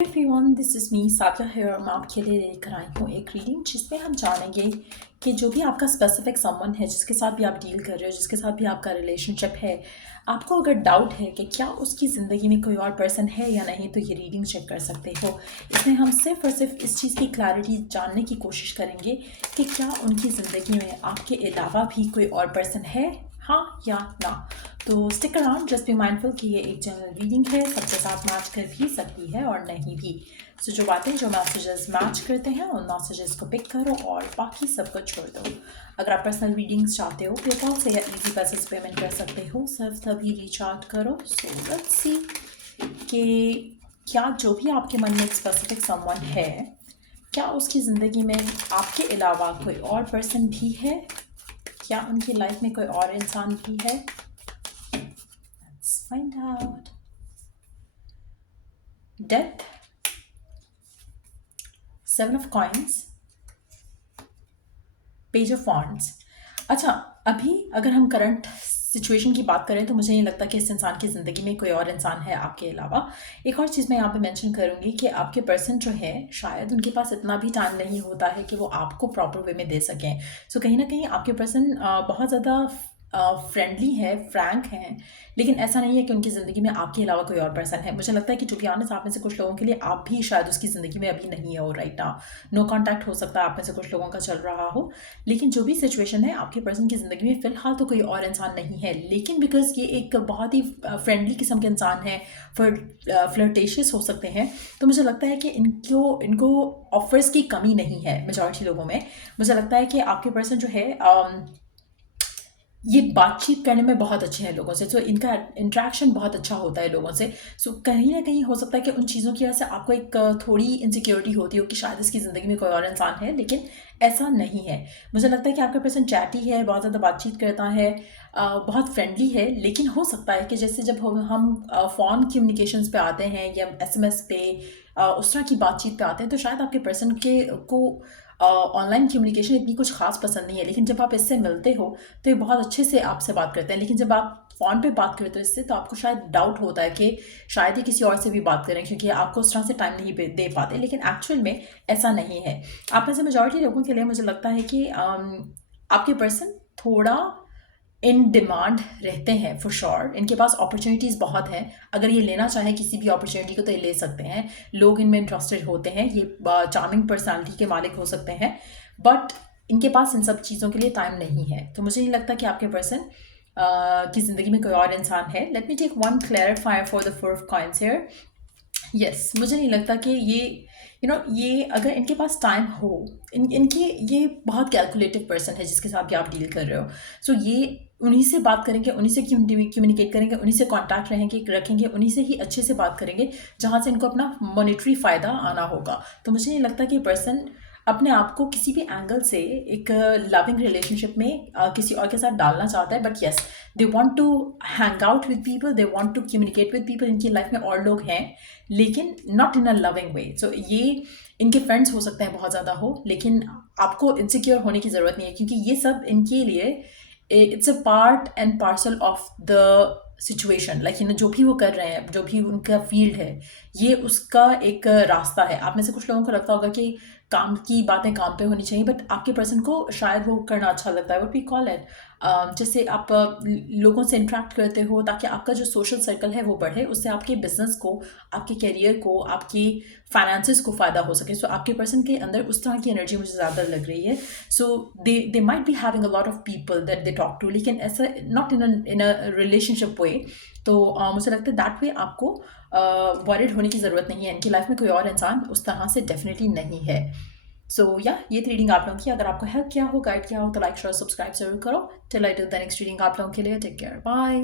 Everyone, this is me साबिया है और मैं आपके लिए लेकर आई हूँ एक रीडिंग जिसमें हम जानेंगे कि जो भी आपका स्पेसिफिक समवन है, जिसके साथ भी आप डील कर रहे हो, जिसके साथ भी आपका रिलेशनशिप है, आपको अगर डाउट है कि क्या उसकी ज़िंदगी में कोई और पर्सन है या नहीं, तो ये रीडिंग चेक कर सकते हो। इसमें हम सिर्फ और सिर्फ इस चीज़ की क्लैरिटी जानने की कोशिश करेंगे कि क्या उनकी ज़िंदगी में आपके अलावा भी कोई और पर्सन है, हाँ या ना। तो stick around, just be mindful कि ये एक जनरल रीडिंग है, सबके साथ मैच कर भी सकती है और नहीं भी। सो जो बातें, जो मैसेजेस मैच करते हैं, उन मैसेजेस को पिक करो और बाकी सबको छोड़ दो। अगर आप पर्सनल रीडिंग्स चाहते हो, पेपॉल से या इजी पैसेज पेमेंट कर सकते हो, सिर्फ तभी रीच आउट करो। सो लेट्स सी कि क्या जो भी आपके मन में एक स्पेसिफिक समवन है, क्या उसकी ज़िंदगी में आपके अलावा कोई और पर्सन भी है, क्या उनकी लाइफ में कोई और इंसान भी है। Let's find out. Death, Seven of Coins, Page of Wands। अच्छा, अभी अगर हम करंट सिचुएशन की बात करें तो मुझे नहीं लगता कि इस इंसान की ज़िंदगी में कोई और इंसान है आपके अलावा। एक और चीज़ मैं यहाँ पे मेंशन करूँगी कि आपके पर्सन जो है, शायद उनके पास इतना भी टाइम नहीं होता है कि वो आपको प्रॉपर वे में दे सकें। सो कहीं ना कहीं आपके पर्सन बहुत ज़्यादा फ्रेंडली है, फ्रैंक हैं, लेकिन ऐसा नहीं है कि उनकी ज़िंदगी में आपके अलावा कोई और पर्सन है। मुझे लगता है कि टू बी ऑनेस्ट, आप में से कुछ लोगों के लिए आप भी शायद उसकी ज़िंदगी में अभी नहीं हो राइट नाउ। नो कॉन्टैक्ट हो सकता है आप में से कुछ लोगों का चल रहा हो, लेकिन जो भी सिचुएशन है, आपके पर्सन की ज़िंदगी में फ़िलहाल तो कोई और इंसान नहीं है। लेकिन बिकॉज ये एक बहुत ही फ्रेंडली किस्म के इंसान है, फ्लर्टेशियस हो सकते हैं, तो मुझे लगता है कि इनको ऑफर्स की कमी नहीं है मेजॉरिटी लोगों में। मुझे लगता है कि आपके पर्सन जो है ये बातचीत करने में बहुत अच्छे हैं लोगों से। सो इनका इंट्रैक्शन बहुत अच्छा होता है लोगों से। सो कहीं ना कहीं हो सकता है कि उन चीज़ों की वजह से आपको एक थोड़ी इनसिक्योरिटी होती हो कि शायद इसकी ज़िंदगी में कोई और इंसान है, लेकिन ऐसा नहीं है। मुझे लगता है कि आपका पर्सन चैटी है, बहुत ज़्यादा बातचीत करता है, बहुत फ्रेंडली है, लेकिन हो सकता है कि जैसे जब हम फ़ोन कम्युनिकेशंस पे आते हैं या एसएमएस पे उस तरह की बातचीत पे आते हैं, तो शायद आपके पर्सन को ऑनलाइन कम्युनिकेशन इतनी कुछ खास पसंद नहीं है। लेकिन जब आप इससे मिलते हो तो ये बहुत अच्छे से आपसे बात करते हैं, लेकिन जब आप फ़ोन पे बात करते हो इससे, तो आपको शायद डाउट होता है कि शायद ही किसी और से भी बात करें, क्योंकि आपको उस तरह से टाइम नहीं दे पाते, लेकिन एक्चुअल में ऐसा नहीं है। आप में से मेजॉरिटी लोगों के लिए मुझे लगता है कि आपके पर्सन थोड़ा इन डिमांड रहते हैं फॉर श्योर। इनके पास अपॉर्चुनिटीज़ बहुत हैं, अगर ये लेना चाहें किसी भी अपॉर्चुनिटी को तो ये ले सकते हैं। लोग इनमें इंटरेस्टेड होते हैं, ये चार्मिंग पर्सनालिटी के मालिक हो सकते हैं, बट इनके पास इन सब चीज़ों के लिए टाइम नहीं है। तो मुझे नहीं लगता कि आपके पर्सन की ज़िंदगी में कोई और इंसान है। Let me take one clarifier for the four of coins here. Yes, मुझे नहीं लगता कि ये अगर इनके पास टाइम हो, इनके ये बहुत कैलकुलेटिव पर्सन है जिसके साथ भी आप डील कर रहे हो। सो ये उन्हीं से बात करेंगे, उन्हीं से कम्युनिकेट करेंगे, उन्हीं से कांटेक्ट रखेंगे, उन्हीं से ही अच्छे से बात करेंगे जहाँ से इनको अपना मॉनेटरी फ़ायदा आना होगा। तो मुझे नहीं लगता कि पर्सन अपने आप को किसी भी एंगल से एक लविंग रिलेशनशिप में किसी और के साथ डालना चाहता है। But yes, they want to hang out with people, they want to communicate with people. इनकी लाइफ में और लोग हैं, लेकिन नॉट इन अ लविंग वे। सो ये इनके फ्रेंड्स हो सकते हैं बहुत ज़्यादा हो, लेकिन आपको इनसिक्योर होने की ज़रूरत नहीं है, क्योंकि ये सब इनके लिए it's a part and parcel of the situation. Like जो भी वो कर रहे हैं, जो भी उनका फील्ड है, ये उसका एक रास्ता है। आप में से कुछ लोगों को लगता होगा कि काम की बातें काम पे होनी चाहिए, बट आपके पर्सन को शायद वो करना अच्छा लगता है। व्हाट वी कॉल इट, जैसे आप लोगों से इंटरेक्ट करते हो ताकि आपका जो सोशल सर्कल है वो बढ़े, उससे आपके बिजनेस को, आपके करियर को, आपकी फाइनेंसेस को फ़ायदा हो सके। सो आपके पर्सन के अंदर उस तरह की एनर्जी मुझे ज़्यादा लग रही है। So they might be having a lot of people that they talk to, लेकिन ऐसा नॉट इन अ रिलेशनशिप वे। तो मुझे लगता है दैट वे आपको वरीड होने की ज़रूरत नहीं है। इनकी लाइफ में कोई और इंसान उस तरह से डेफिनेटली नहीं है। सो ये थी रीडिंग आप लोगों की। अगर आपको हेल्प किया हो, गाइड किया हो, तो लाइक शेयर सब्सक्राइब जरूर करो। Till I do the next reading आप लोगों के लिए, टेक केयर, बाय।